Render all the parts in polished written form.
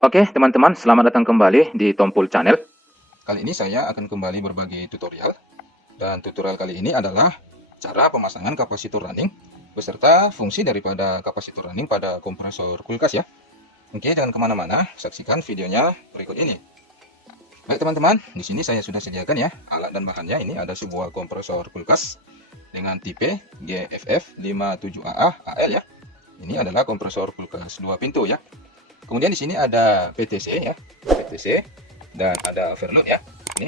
Oke, teman-teman, selamat datang kembali di Tompul Channel. Kali ini saya akan kembali berbagi tutorial, dan tutorial kali ini adalah cara pemasangan kapasitor running beserta fungsi daripada kapasitor running pada kompresor kulkas ya. Oke, jangan kemana-mana, saksikan videonya berikut ini. Baik teman-teman, di sini saya sudah sediakan ya alat dan bahannya. Ini ada sebuah kompresor kulkas dengan tipe GFF 57AA AL ya. Ini adalah kompresor kulkas 2 pintu ya. Kemudian di sini ada PTC ya, PTC, dan ada overload ya. Ini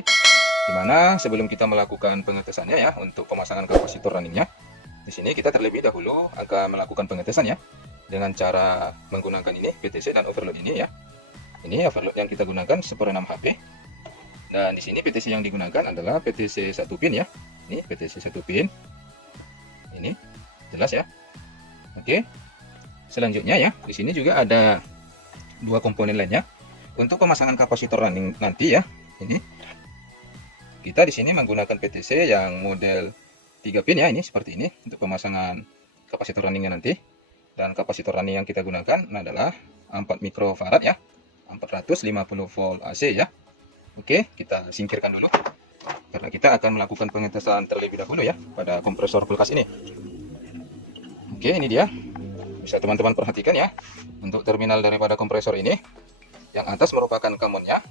dimana sebelum kita melakukan pengetesannya ya untuk pemasangan kapasitor runningnya, di sini kita terlebih dahulu akan melakukan pengetesan ya dengan cara menggunakan ini PTC dan overload ini ya. Ini overload yang kita gunakan 1/6 HP, dan di sini PTC yang digunakan adalah PTC 1 pin ya. Ini PTC 1 pin. Ini jelas ya. Oke. Selanjutnya ya, di sini juga ada dua komponen lainnya untuk pemasangan kapasitor running nanti ya. Ini kita di sini menggunakan PTC yang model 3 pin ya, ini seperti ini untuk pemasangan kapasitor runningnya nanti. Dan kapasitor running yang kita gunakan adalah 4 mikrofarad ya, 450 volt AC ya. Oke, kita singkirkan dulu karena kita akan melakukan pengetesan terlebih dahulu ya pada kompresor kulkas ini. Oke, ini dia. Bisa teman-teman perhatikan ya, untuk terminal daripada kompresor ini, yang atas merupakan common-nya,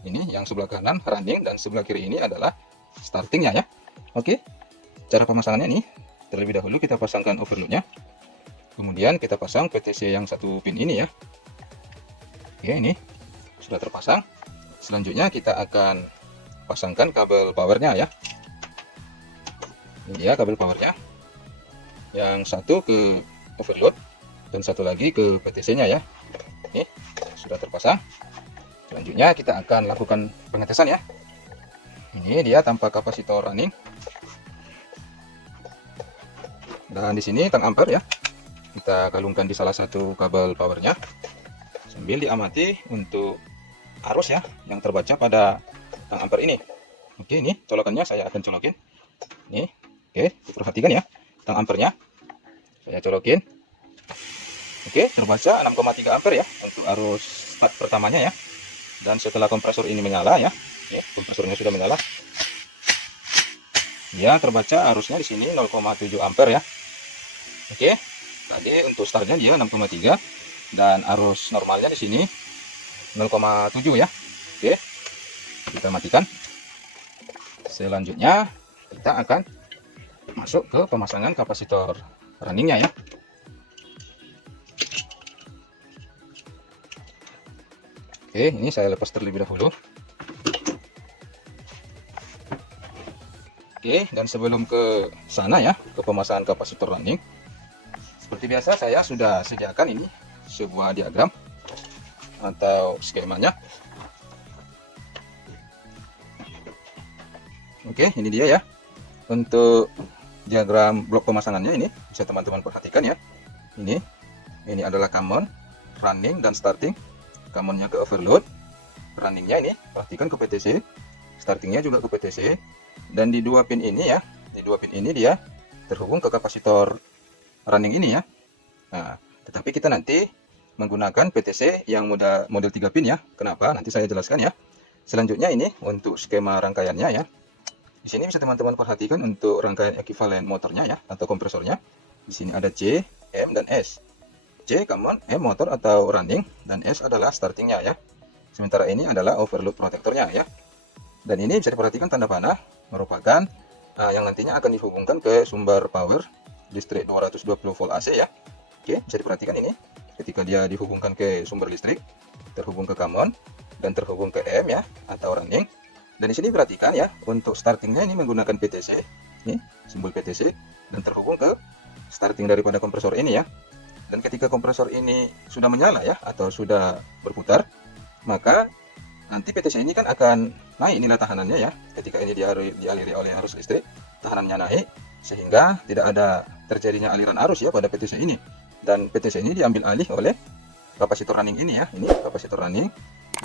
ini yang sebelah kanan running, dan sebelah kiri ini adalah startingnya ya. Oke, cara pemasangannya nih, terlebih dahulu kita pasangkan overloadnya, kemudian kita pasang PTC yang 1 pin ini ya. Oke, ini sudah terpasang. Selanjutnya kita akan pasangkan kabel powernya ya. Ini dia kabel powernya, yang satu ke overload dan satu lagi ke PTC-nya ya. Ini sudah terpasang. Selanjutnya kita akan lakukan pengetesan ya. Ini dia tanpa kapasitor running. Dan di sini tang ampere ya. Kita kalungkan di salah satu kabel powernya sambil diamati untuk arus ya yang terbaca pada tang ampere ini. Oke, ini colokannya saya akan colokin. Ini, oke, perhatikan ya tang ampernya. Saya colokin. Oke, terbaca 6,3 ampere ya untuk arus start pertamanya ya. Dan setelah kompresor ini menyala ya, kompresornya sudah menyala. Ya, terbaca arusnya di sini 0,7 ampere ya. Oke, tadi untuk startnya dia 6,3 dan arus normalnya di sini 0,7 ya. Oke, kita matikan. Selanjutnya kita akan masuk ke pemasangan kapasitor runningnya ya. Oke, ini saya lepas terlebih dahulu. Oke, dan sebelum ke sana ya, ke pemasangan kapasitor running, seperti biasa saya sudah sediakan ini sebuah diagram atau skemanya. Oke, ini dia ya. Untuk diagram blok pemasangannya ini bisa teman-teman perhatikan ya. Ini adalah common, running, dan starting. Commonnya ke overload, runningnya ini perhatikan ke PTC, startingnya juga ke PTC, dan di dua pin ini ya, di dua pin ini dia terhubung ke kapasitor running ini ya. Nah, tetapi kita nanti menggunakan PTC yang model 3 pin ya. Kenapa? Nanti saya jelaskan ya. Selanjutnya ini untuk skema rangkaiannya ya. Di sini bisa teman-teman perhatikan untuk rangkaian ekuivalen motornya ya atau kompresornya. Di sini ada C, M, dan S. C common, M motor atau running, dan S adalah startingnya ya. Sementara ini adalah overload protektornya ya. Dan ini bisa diperhatikan tanda panah merupakan yang nantinya akan dihubungkan ke sumber power listrik 220 volt AC ya. Oke, bisa diperhatikan ini ketika dia dihubungkan ke sumber listrik, terhubung ke common dan terhubung ke M ya atau running. Dan di sini perhatikan ya, untuk startingnya ini menggunakan PTC, ini simbol PTC, dan terhubung ke starting daripada kompresor ini ya. Dan ketika kompresor ini sudah menyala ya atau sudah berputar, maka nanti PTC ini kan akan naik nilai tahanannya ya. Ketika ini dialiri oleh arus listrik, tahanannya naik sehingga tidak ada terjadinya aliran arus ya pada PTC ini. Dan PTC ini diambil alih oleh kapasitor running ini ya. Ini kapasitor running,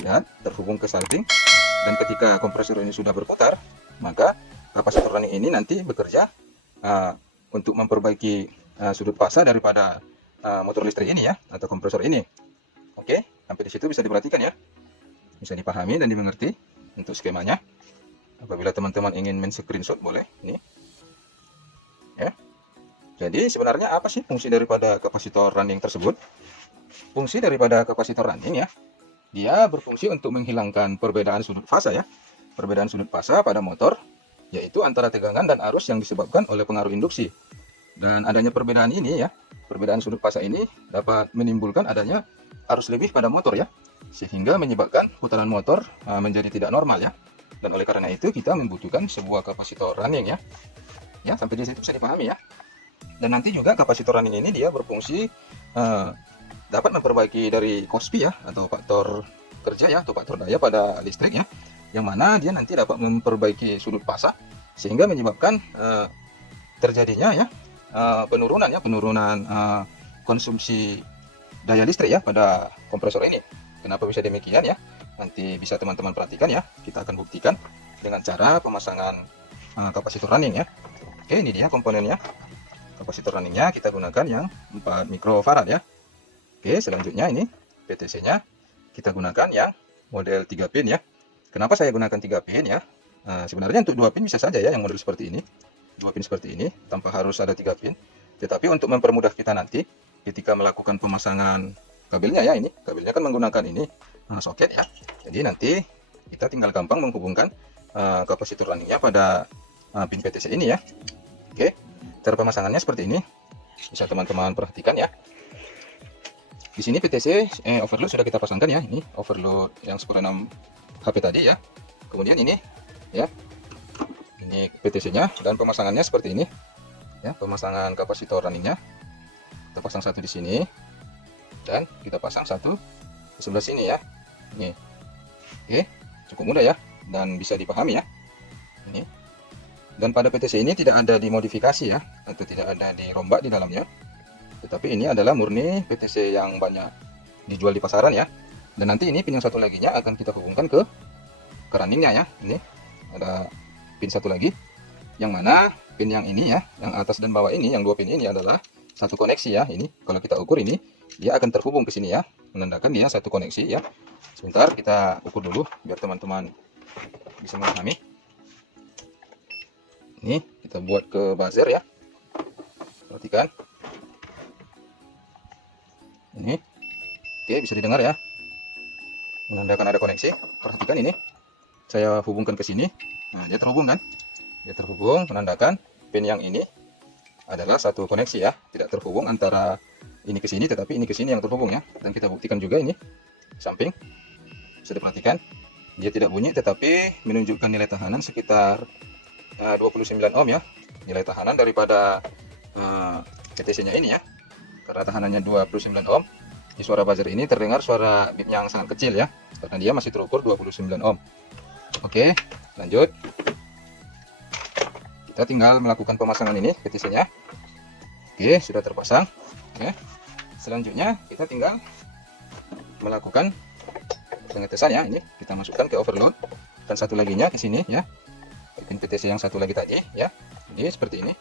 lihat terhubung ke starting. Dan ketika kompresor ini sudah berputar, maka kapasitor running ini nanti bekerja untuk memperbaiki sudut fasa daripada motor listrik ini ya atau kompresor ini. Oke, Sampai di situ bisa diperhatikan ya, bisa dipahami dan dimengerti untuk skemanya. Apabila teman-teman ingin men-screenshot boleh ini ya. Jadi sebenarnya apa sih fungsi daripada kapasitor running tersebut? Fungsi daripada kapasitor running ya, dia berfungsi untuk menghilangkan perbedaan sudut fasa ya. Perbedaan sudut fasa pada motor, yaitu antara tegangan dan arus yang disebabkan oleh pengaruh induksi. Dan adanya perbedaan ini ya, perbedaan sudut fasa ini dapat menimbulkan adanya arus lebih pada motor ya, sehingga menyebabkan putaran motor menjadi tidak normal ya. Dan oleh karena itu kita membutuhkan sebuah kapasitor running ya. Ya, sampai di situ bisa dipahami ya. Dan nanti juga kapasitor running ini dia berfungsi dapat memperbaiki dari Kospi ya, atau faktor kerja ya, atau faktor daya pada listrik ya, yang mana dia nanti dapat memperbaiki sudut fasa sehingga menyebabkan terjadinya ya penurunan konsumsi daya listrik ya pada kompresor ini. Kenapa bisa demikian ya? Nanti bisa teman-teman perhatikan ya. Kita akan buktikan dengan cara pemasangan kapasitor running ya. Oke, ini dia komponennya. Kapasitor runningnya kita gunakan yang 4 mikrofarad ya. Oke, selanjutnya ini PTC-nya kita gunakan yang model 3 pin ya. Kenapa saya gunakan 3 pin ya? Sebenarnya untuk 2 pin bisa saja ya yang model seperti ini. 2 pin seperti ini tanpa harus ada 3 pin. Tetapi untuk mempermudah kita nanti ketika melakukan pemasangan kabelnya ya, ini kabelnya kan menggunakan ini soket ya. Jadi nanti kita tinggal gampang menghubungkan kapasitor runningnya pada pin PTC ini ya. Oke, cara pemasangannya seperti ini. Bisa teman-teman perhatikan ya. Di sini PTC overload sudah kita pasangkan ya. Ini overload yang 10.6 HP tadi ya. Kemudian ini ya. Ini PTC-nya dan pemasangannya seperti ini. Ya, pemasangan kapasitor runningnya. Kita pasang satu di sini dan kita pasang satu di sebelah sini ya. Ini. Oke, cukup mudah ya dan bisa dipahami ya. Ini. Dan pada PTC ini tidak ada dimodifikasi ya, atau tidak ada dirombak di dalamnya. Tetapi ini adalah murni PTC yang banyak dijual di pasaran ya. Dan nanti ini pin yang satu laginya akan kita hubungkan ke runningnya ya. Ini ada pin satu lagi, yang mana pin yang ini ya, yang atas dan bawah ini, yang 2 pin ini adalah satu koneksi ya. Ini kalau kita ukur ini, dia akan terhubung ke sini ya, menandakan dia satu koneksi ya. Sebentar kita ukur dulu biar teman-teman bisa memahami. Ini kita buat ke buzzer ya. Perhatikan. Ini. Oke, bisa didengar ya. Menandakan ada koneksi. Perhatikan ini. Saya hubungkan ke sini. Nah, dia terhubung kan? Dia terhubung, menandakan pin yang ini adalah satu koneksi ya. Tidak terhubung antara ini ke sini, tetapi ini ke sini yang terhubung ya. Dan kita buktikan juga ini samping. Bisa diperhatikan. Dia tidak bunyi, tetapi menunjukkan nilai tahanan sekitar 29 ohm ya, nilai tahanan daripada PTC-nya ini ya. Karena tahanannya 29 ohm, di suara buzzer ini terdengar suara bip yang sangat kecil ya, karena dia masih terukur 29 ohm. Oke, lanjut. Kita tinggal melakukan pemasangan ini PTC-nya. Oke, sudah terpasang. Oke. Selanjutnya kita tinggal melakukan pengetesan ya. Ini kita masukkan ke overload dan satu laginya ke sini ya. Pin PTC yang satu lagi tadi ya. Ini seperti ini.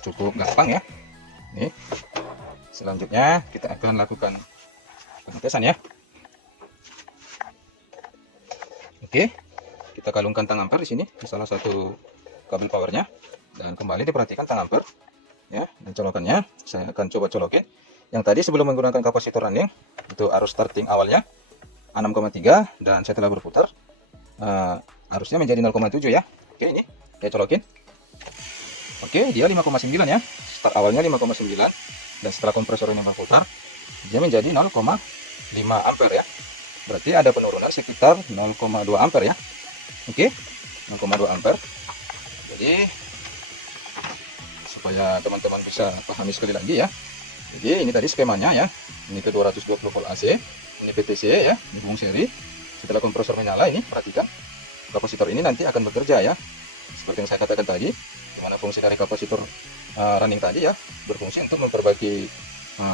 Cukup gampang ya. Nih. Selanjutnya kita akan lakukan pengetesan ya. Oke. Kita kalungkan tang ampere di sini di salah satu kabel powernya dan kembali diperhatikan tang ampere ya, dan colokannya saya akan coba colokin. Yang tadi sebelum menggunakan kapasitor running itu arus starting awalnya 6,3 dan setelah berputar arusnya menjadi 0,7 ya. Oke, ini saya colokin. Oke, dia 5,9 ya. Start awalnya 5,9 dan setelah kompresor ini berputar dia menjadi 0,5 ampere ya. Berarti ada penurunan sekitar 0,2 ampere ya. Oke, 0,2 ampere. Jadi supaya teman-teman bisa pahami sekali lagi ya. Jadi ini tadi skemanya ya. Ini ke 220 volt AC, ini PTC ya, ini hubung seri. Setelah kompresor menyala ini perhatikan kapasitor ini nanti akan bekerja ya. Seperti yang saya katakan tadi, di mana fungsi dari kapasitor running tadi ya, berfungsi untuk memperbaiki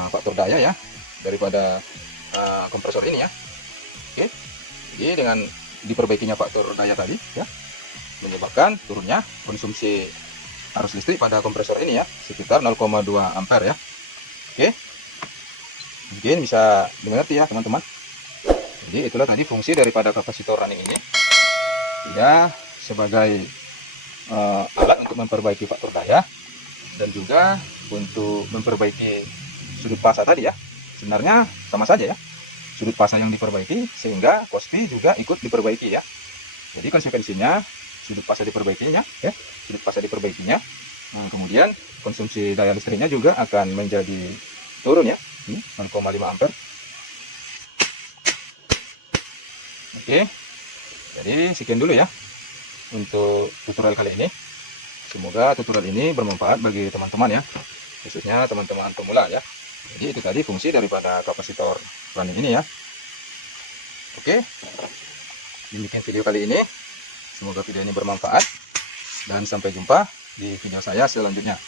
faktor daya ya daripada kompresor ini ya. Oke. Jadi dengan diperbaikinya faktor daya tadi ya, menyebabkan turunnya konsumsi arus listrik pada kompresor ini ya, sekitar 0,2 ampere ya. Oke. Mungkin bisa dimengerti ya teman-teman. Jadi itulah tadi fungsi daripada kapasitor running ini. Dia sebagai alat untuk memperbaiki faktor daya dan juga untuk memperbaiki sudut pasang tadi ya. Sebenarnya sama saja ya, sudut pasang yang diperbaiki sehingga Kospi juga ikut diperbaiki ya. Jadi konsekuensinya sudut pasang diperbaikinya ya, sudut pasang diperbaikinya. Nah, kemudian konsumsi daya listriknya juga akan menjadi turun ya, 0,5 ampere. Oke, jadi sekian dulu ya untuk tutorial kali ini. Semoga tutorial ini bermanfaat bagi teman-teman ya, khususnya teman-teman pemula ya. Jadi itu tadi fungsi daripada kapasitor running ini ya. Oke, demikian video kali ini. Semoga video ini bermanfaat dan sampai jumpa di video saya selanjutnya.